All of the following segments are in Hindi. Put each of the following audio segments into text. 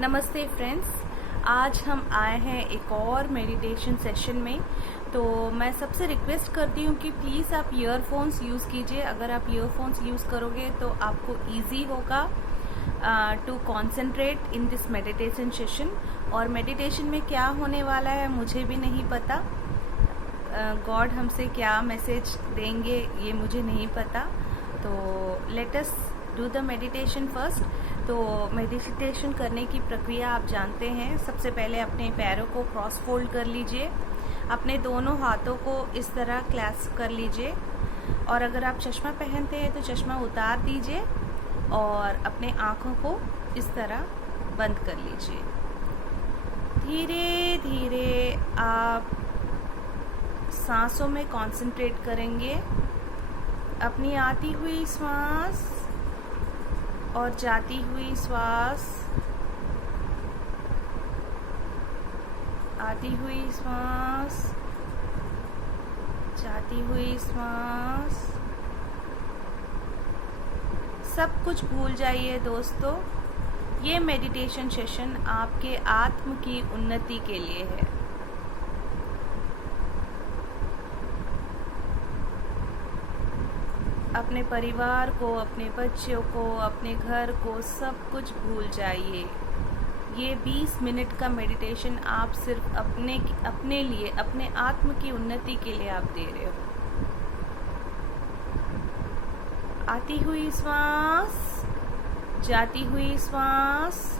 नमस्ते फ्रेंड्स, आज हम आए हैं एक और मेडिटेशन सेशन में। तो मैं सबसे रिक्वेस्ट करती हूँ कि प्लीज़ आप ईयरफोन्स यूज़ कीजिए। अगर आप ईयरफोन्स यूज़ करोगे तो आपको इजी होगा to concentrate in this meditation session. और मेडिटेशन में क्या होने वाला है मुझे भी नहीं पता, गॉड हमसे क्या मैसेज देंगे ये मुझे नहीं पता। तो let us do the meditation first. तो मेडिटेशन करने की प्रक्रिया आप जानते हैं। सबसे पहले अपने पैरों को क्रॉस फोल्ड कर लीजिए, अपने दोनों हाथों को इस तरह क्लैस्प कर लीजिए, और अगर आप चश्मा पहनते हैं तो चश्मा उतार दीजिए और अपने आँखों को इस तरह बंद कर लीजिए। धीरे धीरे आप सांसों में कंसंट्रेट करेंगे। अपनी आती हुई सांस और जाती हुई श्वास, आती हुई श्वास, जाती हुई श्वास। सब कुछ भूल जाइए दोस्तों। ये मेडिटेशन सेशन आपके आत्म की उन्नति के लिए है। अपने परिवार को, अपने बच्चों को, अपने घर को, सब कुछ भूल जाइए। ये 20 मिनट का मेडिटेशन आप सिर्फ अपने लिए, अपने आत्म की उन्नति के लिए आप दे रहे हो। आती हुई श्वास, जाती हुई श्वास,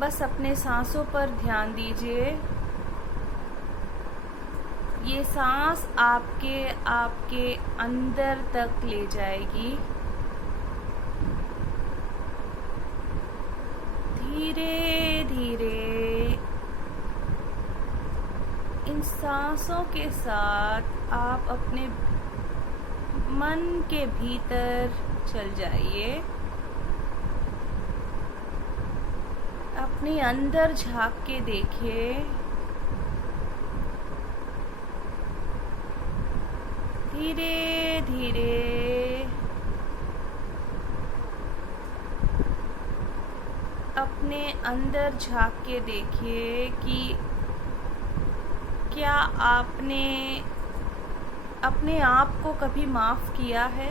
बस अपने सांसों पर ध्यान दीजिए। ये सांस आपके अंदर तक ले जाएगी। धीरे धीरे इन सांसों के साथ आप अपने मन के भीतर चल जाइए। अपने अंदर झांक के देखिए। धीरे धीरे अपने अंदर झांक के देखिए कि क्या आपने अपने आप को कभी माफ किया है।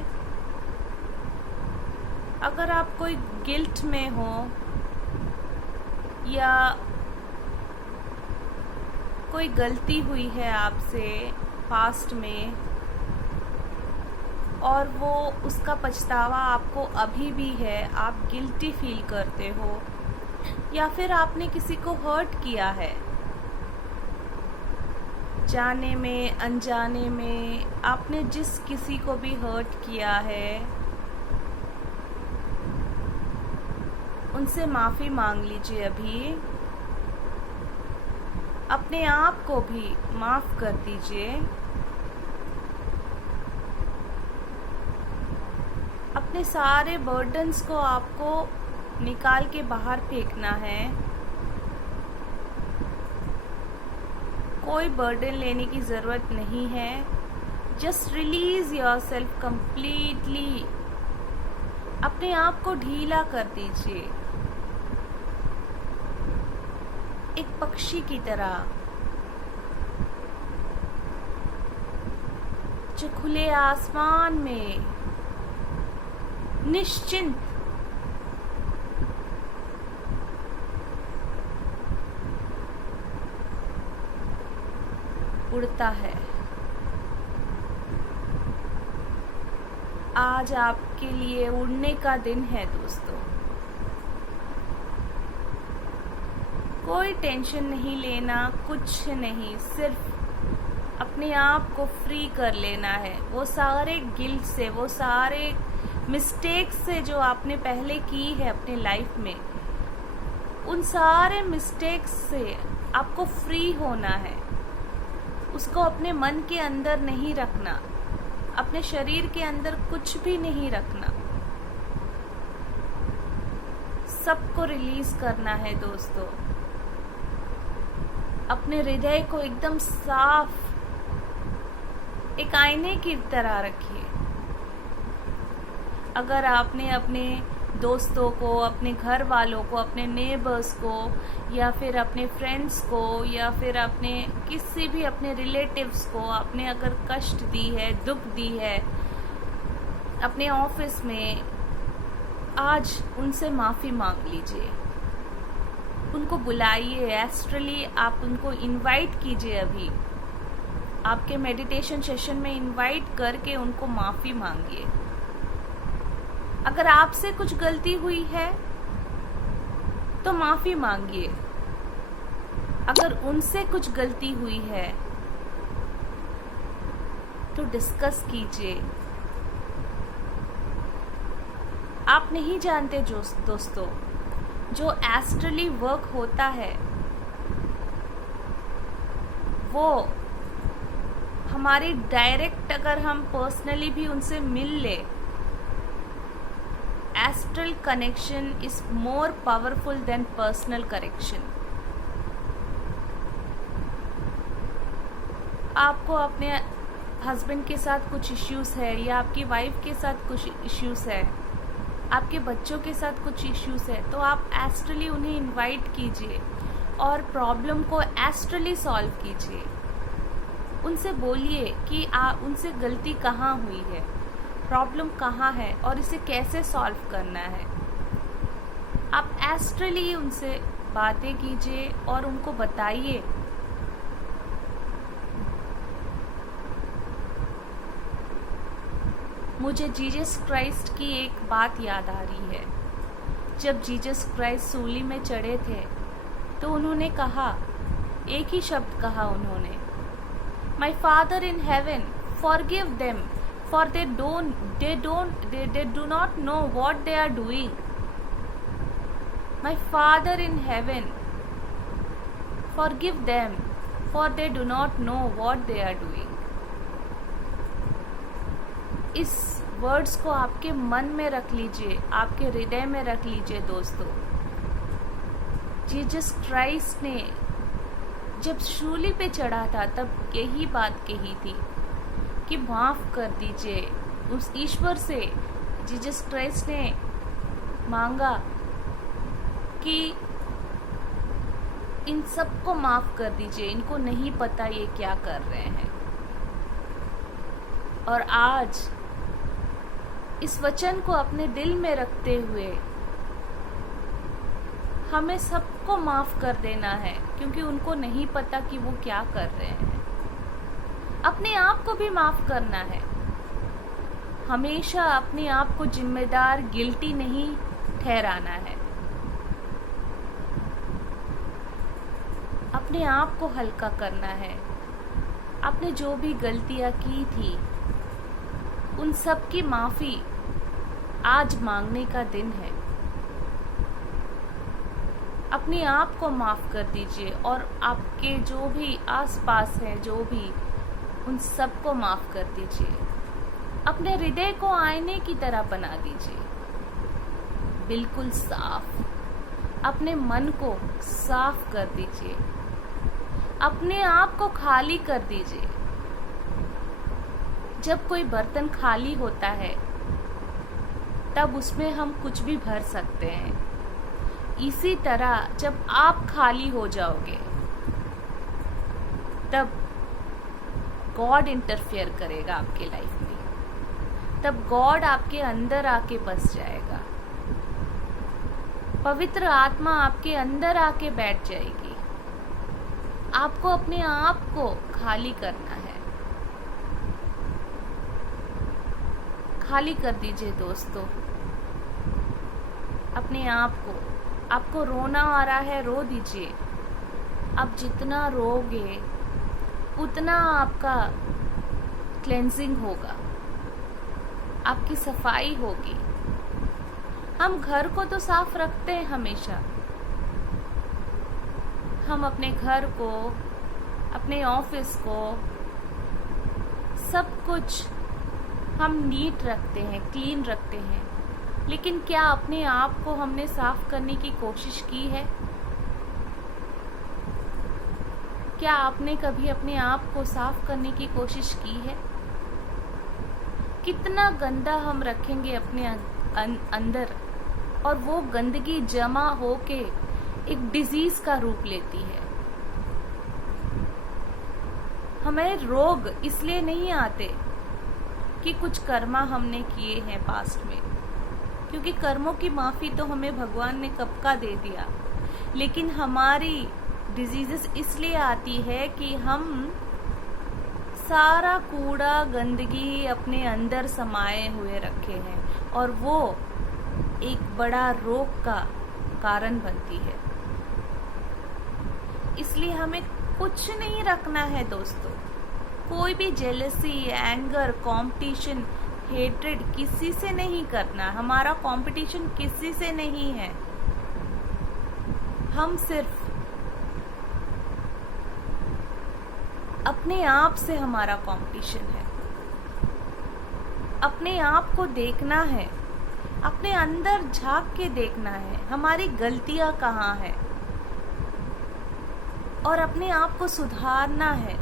अगर आप कोई गिल्ट में हो या कोई गलती हुई है आपसे पास्ट में और वो उसका पछतावा आपको अभी भी है, आप गिल्टी फील करते हो, या फिर आपने किसी को हर्ट किया है, जाने में अनजाने में आपने जिस किसी को भी हर्ट किया है, उनसे माफ़ी मांग लीजिए। अभी अपने आप को भी माफ़ कर दीजिए। अपने सारे बर्डन्स को आपको निकाल के बाहर फेंकना है। कोई बर्डन लेने की ज़रूरत नहीं है। Just release yourself completely. अपने आप को ढीला कर दीजिए, एक पक्षी की तरह जो खुले आसमान में निश्चिंत उड़ता है। आज आपके लिए उड़ने का दिन है दोस्तों। कोई टेंशन नहीं लेना, कुछ नहीं, सिर्फ अपने आप को फ्री कर लेना है वो सारे गिल्ट से, वो सारे मिस्टेक्स से जो आपने पहले की है अपने लाइफ में। उन सारे मिस्टेक्स से आपको फ्री होना है। उसको अपने मन के अंदर नहीं रखना, अपने शरीर के अंदर कुछ भी नहीं रखना। सबको रिलीज करना है दोस्तों। अपने हृदय को एकदम साफ एक आईने की तरह रखिए। अगर आपने अपने दोस्तों को, अपने घर वालों को, अपने नेबर्स को, या फिर अपने फ्रेंड्स को, या फिर अपने किसी भी अपने रिलेटिव्स को आपने अगर कष्ट दी है, दुख दी है अपने ऑफिस में, आज उनसे माफ़ी मांग लीजिए। उनको बुलाइए, एस्ट्रली आप उनको इनवाइट कीजिए। अभी आपके मेडिटेशन सेशन में इनवाइट करके उनको माफ़ी मांगिए। अगर आपसे कुछ गलती हुई है तो माफ़ी मांगिए। अगर उनसे कुछ गलती हुई है तो डिस्कस कीजिए। आप नहीं जानते दोस्तों, जो एस्ट्रली वर्क होता है वो हमारी डायरेक्ट, अगर हम पर्सनली भी उनसे मिल ले, astral connection is more powerful than personal connection. आपको अपने हस्बैंड के साथ कुछ इश्यूज है, या आपकी वाइफ के साथ कुछ इश्यूज है, आपके बच्चों के साथ कुछ इश्यूज है, तो आप एस्ट्रली उन्हें इनवाइट कीजिए और प्रॉब्लम को एस्ट्रली सॉल्व कीजिए। उनसे बोलिए कि उनसे गलती कहाँ हुई है, प्रॉब्लम कहाँ है और इसे कैसे सॉल्व करना है। आप एस्ट्रली उनसे बातें कीजिए और उनको बताइए। मुझे जीसस क्राइस्ट की एक बात याद आ रही है। जब जीसस क्राइस्ट सूली में चढ़े थे तो उन्होंने कहा, एक ही शब्द कहा उन्होंने, my father in heaven forgive them for they do not know what they are doing. My Father in heaven, forgive them, for they do not know what they are doing. इस वर्ड्स को आपके मन में रख लीजिए, आपके हृदय में रख लीजिए दोस्तों। जीसस क्राइस्ट ने जब शूली पे चढ़ा था तब यही बात कही थी कि माफ कर दीजिए। उस ईश्वर से जीसस क्राइस्ट ने मांगा कि इन सबको माफ कर दीजिए, इनको नहीं पता ये क्या कर रहे हैं। और आज इस वचन को अपने दिल में रखते हुए हमें सबको माफ कर देना है, क्योंकि उनको नहीं पता कि वो क्या कर रहे हैं। अपने आप को भी माफ करना है। हमेशा अपने आप को जिम्मेदार, गिल्टी नहीं ठहराना है। अपने आप को हल्का करना है। आपने जो भी गलतियां की थी उन सब की माफी आज मांगने का दिन है। अपने आप को माफ कर दीजिए और आपके जो भी आसपास हैं, जो भी, उन सबको माफ कर दीजिए। अपने हृदय को आईने की तरह बना दीजिए, बिल्कुल साफ। अपने मन को साफ कर दीजिए, अपने आप को खाली कर दीजिए। जब कोई बर्तन खाली होता है तब उसमें हम कुछ भी भर सकते हैं। इसी तरह जब आप खाली हो जाओगे तब गॉड इंटरफेयर करेगा आपके लाइफ में। तब गॉड आपके अंदर आके बस जाएगा। पवित्र आत्मा आपके अंदर आके बैठ जाएगी। आपको अपने आप को खाली करना है। खाली कर दीजिए दोस्तों अपने आप को। आपको रोना आ रहा है, रो दीजिए। आप जितना रोगे उतना आपका क्लेंजिंग होगा, आपकी सफाई होगी। हम घर को तो साफ रखते हैं हमेशा। हम अपने घर को, अपने ऑफिस को, सब कुछ हम नीट रखते हैं, क्लीन रखते हैं। लेकिन क्या अपने आप को हमने साफ करने की कोशिश की है? क्या आपने कभी अपने आप को साफ करने की कोशिश की है? कितना गंदा हम रखेंगे अपने अंदर, और वो गंदगी जमा होके एक डिजीज का रूप लेती है। हमें रोग इसलिए नहीं आते कि कुछ कर्मा हमने किए हैं पास्ट में, क्योंकि कर्मों की माफी तो हमें भगवान ने कब का दे दिया। लेकिन हमारी डिजीजेस इसलिए आती है कि हम सारा कूड़ा गंदगी अपने अंदर समाये हुए रखे हैं, और वो एक बड़ा रोग का कारण बनती है। इसलिए हमें कुछ नहीं रखना है दोस्तों। कोई भी जेलसी, एंगर, कंपटीशन, हेट्रेड किसी से नहीं करना। हमारा कंपटीशन किसी से नहीं है। हम सिर्फ अपने आप से हमारा कंपटीशन है। अपने आप को देखना है, अपने अंदर झांक के देखना है हमारी गलतियां कहाँ है, और अपने आप को सुधारना है।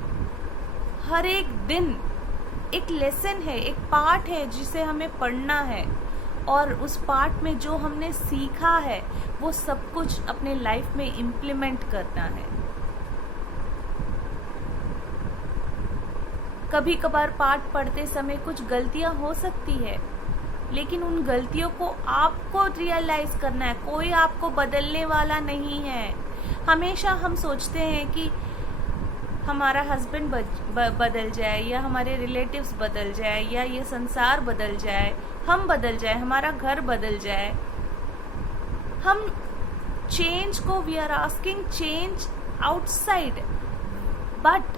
हर एक दिन एक लेसन है, एक पार्ट है जिसे हमें पढ़ना है, और उस पार्ट में जो हमने सीखा है वो सब कुछ अपने लाइफ में इम्प्लीमेंट करना है। कभी कभार पाठ पढ़ते समय कुछ गलतियां हो सकती है, लेकिन उन गलतियों को आपको रियलाइज करना है। कोई आपको बदलने वाला नहीं है। हमेशा हम सोचते हैं कि हमारा हस्बैंड बदल जाए, या हमारे रिलेटिव्स बदल जाए, या ये संसार बदल जाए, हम बदल जाए, हमारा घर बदल जाए। हम चेंज को, we are asking change outside, but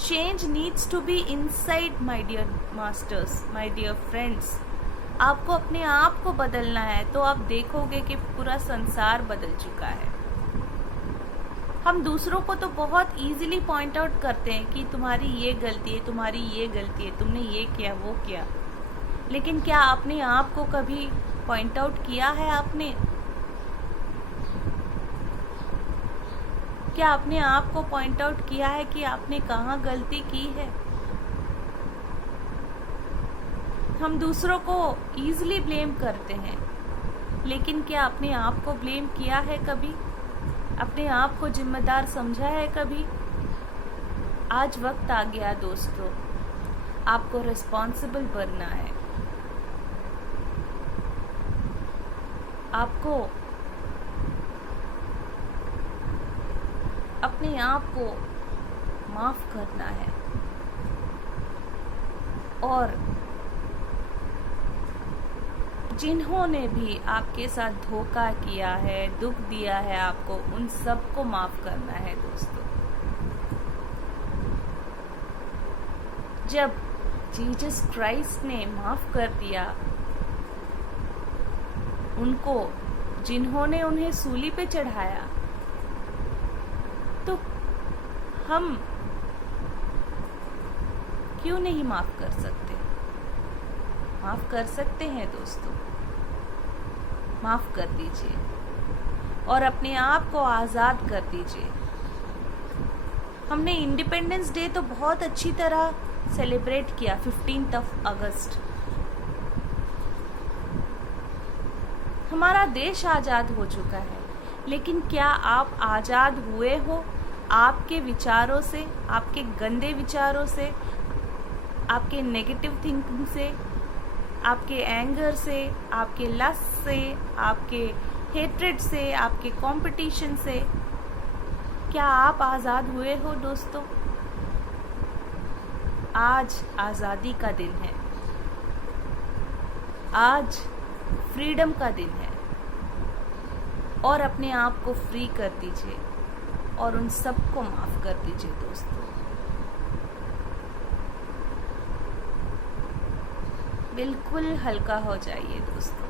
change needs to be inside, my dear masters, my dear friends. आपको अपने आप को बदलना है, तो आप देखोगे कि पूरा संसार बदल चुका है। हम दूसरों को तो बहुत इजीली पॉइंट आउट करते हैं कि तुम्हारी ये गलती है, तुम्हारी ये गलती है, तुमने ये किया, वो किया, लेकिन क्या अपने आप को कभी पॉइंट आउट किया है आपने? क्या अपने आप को पॉइंट आउट किया है कि आपने कहाँ गलती की है? हम दूसरों को इजीली ब्लेम करते हैं, लेकिन क्या अपने आप को ब्लेम किया है कभी? अपने आप को जिम्मेदार समझा है कभी? आज वक्त आ गया दोस्तों, आपको रिस्पॉन्सिबल बनना है। आपको अपने आप को माफ करना है, और जिन्होंने भी आपके साथ धोखा किया है, दुख दिया है आपको, उन सबको माफ करना है दोस्तों। जब जीसस क्राइस्ट ने माफ कर दिया उनको, जिन्होंने उन्हें सूली पे चढ़ाया, तो हम क्यों नहीं माफ कर सकते? माफ कर सकते हैं दोस्तों। माफ कर दीजिए और अपने आप को आजाद कर दीजिए। हमने इंडिपेंडेंस डे तो बहुत अच्छी तरह सेलिब्रेट किया, 15 अगस्त। हमारा देश आजाद हो चुका है, लेकिन क्या आप आजाद हुए हो? आपके विचारों से, आपके गंदे विचारों से, आपके नेगेटिव थिंकिंग से, आपके एंगर से, आपके लस्ट से, आपके हेट्रेड से, आपके कंपटीशन से, क्या आप आजाद हुए हो दोस्तों? आज आजादी का दिन है, आज फ्रीडम का दिन है, और अपने आप को फ्री कर दीजिए और उन सबको माफ कर दीजिए दोस्तों। बिल्कुल हल्का हो जाइए दोस्तों।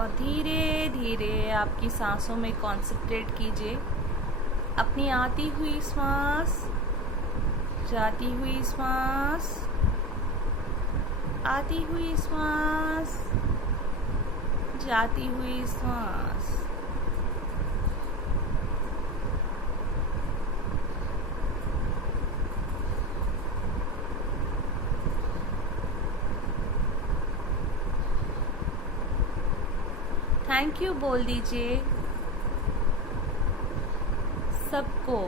और धीरे धीरे आपकी सांसों में कॉन्सेंट्रेट कीजिए। अपनी आती हुई श्वास, जाती हुई श्वास, आती हुई श्वास, जाती हुई श्वास। थैंक यू बोल दीजिए सबको।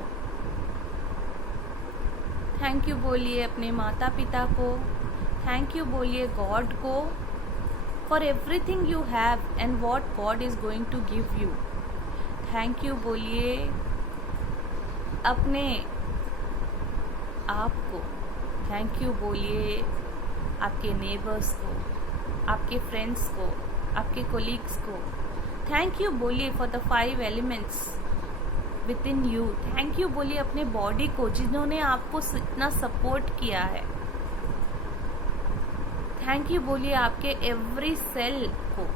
थैंक यू बोलिए अपने माता पिता को, थैंक यू बोलिए गॉड को for everything you have and what God is going to give you. Thank you बोलिए अपने आप को, थैंक यू बोलिए आपके नेबर्स को, आपके फ्रेंड्स को, आपके कोलीग्स को। थैंक यू बोलिए for the 5 elements with in you. Thank you बोलिए अपने बॉडी को जिन्होंने आपको इतना सपोर्ट किया है। थैंक यू बोलिए आपके एवरी सेल को,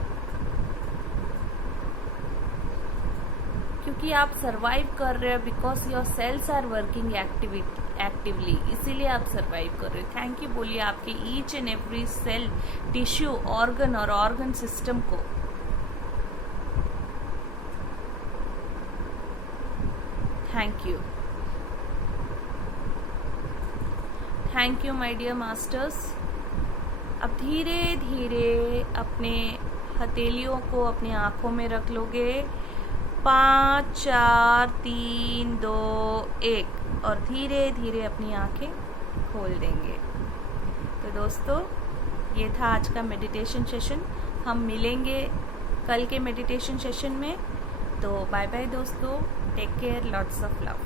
क्योंकि आप सरवाइव कर रहे हो because your cells are working actively, इसीलिए आप सरवाइव कर रहे हो। थैंक यू बोलिए आपके each and every cell, tissue, organ और ऑर्गन सिस्टम को। Thank you, thank you my dear masters. अब धीरे धीरे अपने हथेलियों को अपनी आंखों में रख लोगे। 5 4 3 2 1 और धीरे धीरे अपनी आंखें खोल देंगे। तो दोस्तों, ये था आज का मेडिटेशन सेशन। हम मिलेंगे कल के मेडिटेशन सेशन में। तो बाय बाय दोस्तों, take care, lots of love.